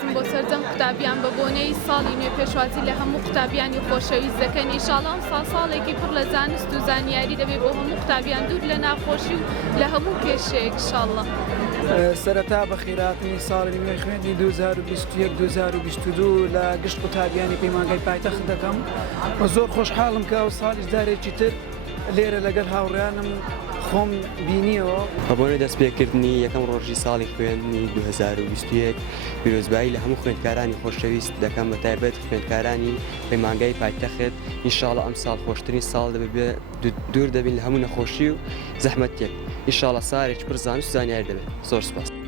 دەوازم بۆ سەرجەم قوتابیان بە بۆنەی ساڵی نوێ پێشوازی لە هەموو قوتابیانی خۆشەویست دەکەن ئینشاڵڵا ئەم ساڵێکی پڕ لە زانست و زانیاری دەبێت بۆ هەموو قوتابیان دوور لە ناخۆشی و لە هەموو کێشەیەک ئینشاڵڵا. سەرەتا بە خێراتنی ساڵی نوێ خوێندی 2021-2022 لە گشت قوتابیانی پەیمانگای پایتەخت دەکەم و زۆر خۆشحاڵم کە ئەو ساڵیش دارێکی تر لێرە لەگەڵ هاوڕیانم خۆم بینیەوە. بەبوونی دەستپێکردنی یەکەم ڕۆژی ساڵی خوێندنی 2021 پیرۆزبایی لە هەموو خوێندکارانی خۆشەویست دەکەم بە تایبەت خوێندکارانی پەیمانگای پایتەخت. ئینشاڵڵا ئەم ساڵ خۆشترین ساڵ دەبێت، دوور دەبین لە هەموو نەخۆشی و زەحمەتێک. ئینشاڵڵا ساڵێکی پڕ زانست و زانیاری دەبێت. زۆر سوپاس.